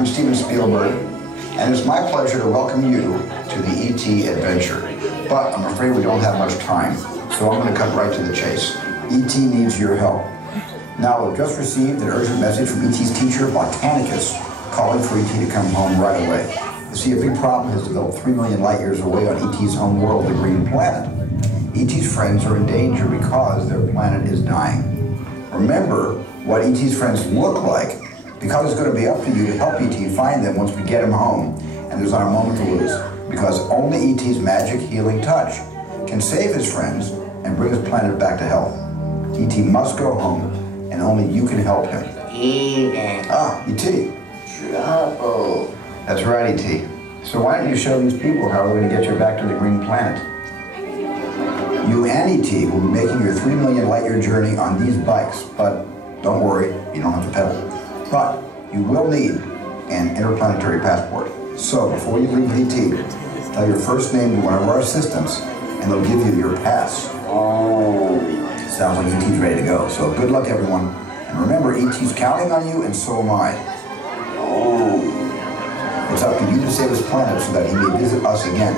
I'm Steven Spielberg, and it's my pleasure to welcome you to the E.T. adventure. But I'm afraid we don't have much time, so I'm going to cut right to the chase. E.T. needs your help. Now, we've just received an urgent message from E.T.'s teacher, Botanicus, calling for E.T. to come home right away. You see, a big problem has developed 3 million light years away on E.T.'s home world, the Green Planet. E.T.'s friends are in danger because their planet is dying. Remember what E.T.'s friends look like, because it's going to be up to you to help E.T. find them once we get him home, and there's not a moment to lose, because only E.T.'s magic healing touch can save his friends and bring his planet back to health. E.T. must go home, and only you can help him. Steven. Ah, E.T. Trouble. That's right, E.T. So why don't you show these people how we're going to get you back to the Green Planet? You and E.T. will be making your 3 million light year journey on these bikes, but don't worry, you don't have to pedal. But you will need an interplanetary passport. So before you leave with E.T., tell your first name to one of our assistants, and they'll give you your pass. Oh. Sounds like E.T.'s ready to go. So good luck, everyone. And remember, E.T.'s counting on you, and so am I. Oh. It's up to you to save his planet so that he may visit us again.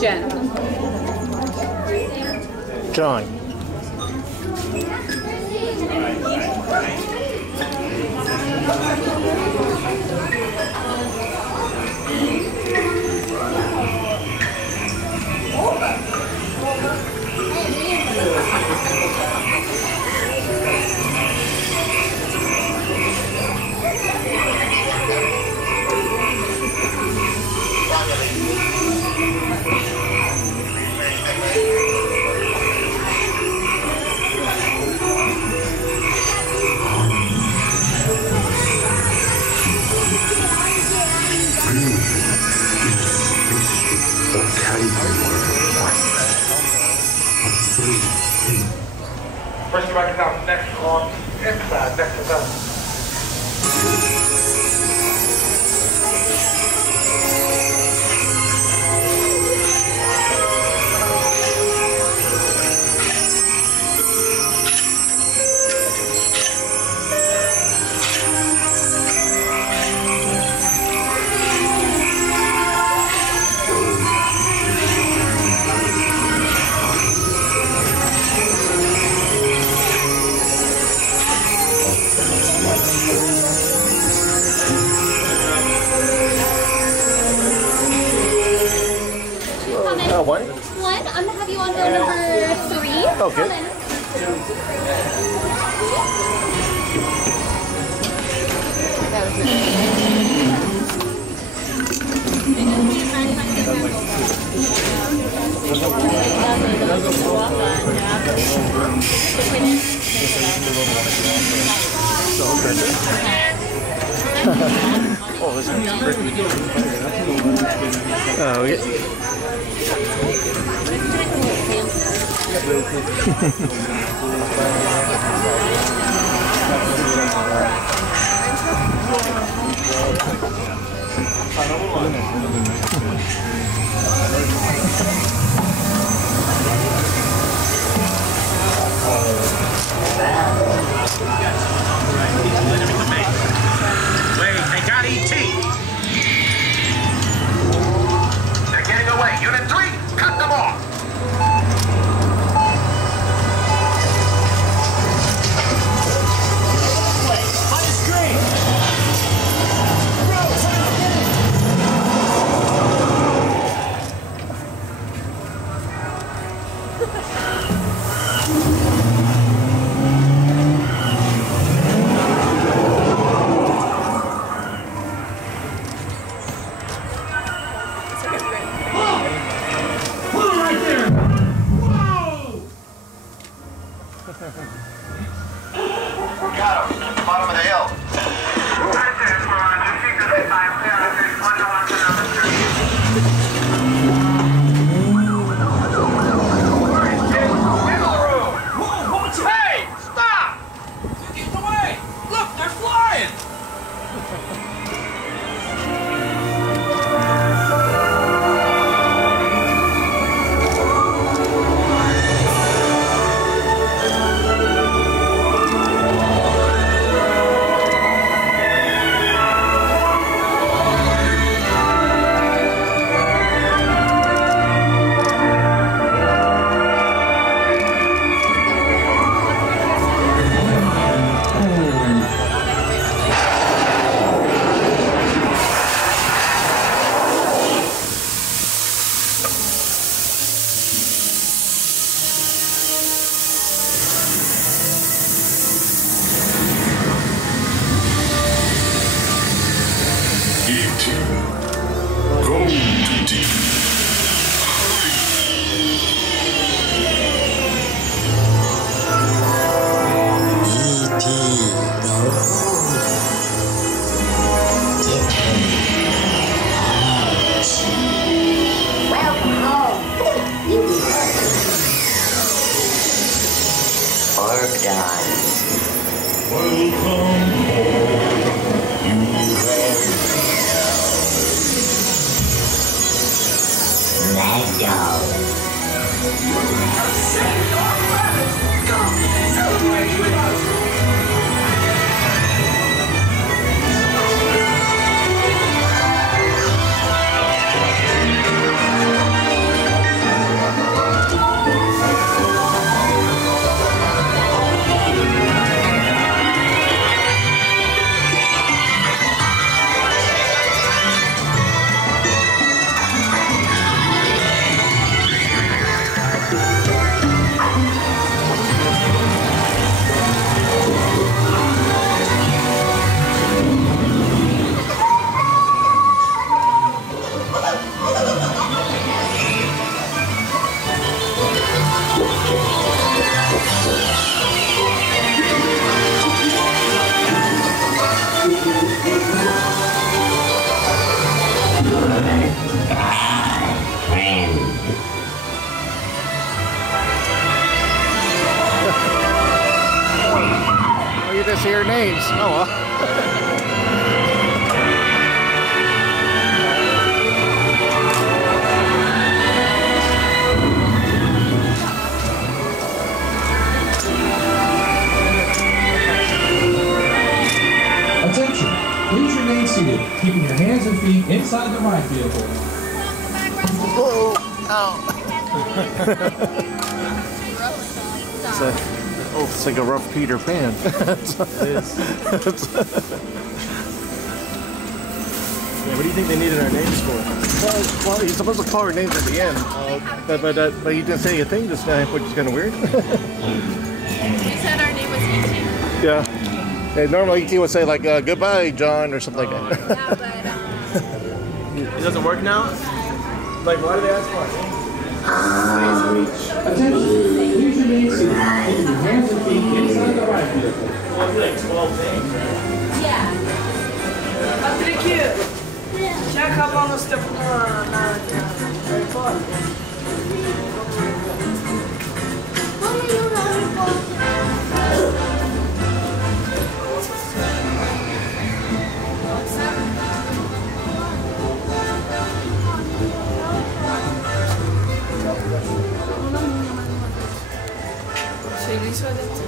Jen. John. First right now, next on inside, next to them. One? I'm gonna have you on row number 3. Okay. Oh, this one's pretty. Oh, yeah. Wait, they got E.T. They're getting away. Unit 3, cut them off. Go to deep. Welcome home. You be Work done. Welcome home. Let's go. Oh, you just hear names. Oh, well. Attention! Please remain seated, keeping your hands and feet inside the ride vehicle. Whoa. Ow. It's like a rough Peter Pan. It is. Yeah, what do you think they needed our names for? Well, you're supposed to call our names at the end. But you didn't say a thing this time, which is kind of weird. You said our name was E.T. Yeah. And normally E.T. would say like, goodbye, John, or something like that. Yeah, but It doesn't work now? Like, why do they ask for our names? Attention! Please remain seated, keeping your hands and feet inside the ride vehicle. Well, it'd be like 12 names, right? yeah. Patrick, check up on the step Harry Potter. Sei lì su adesso.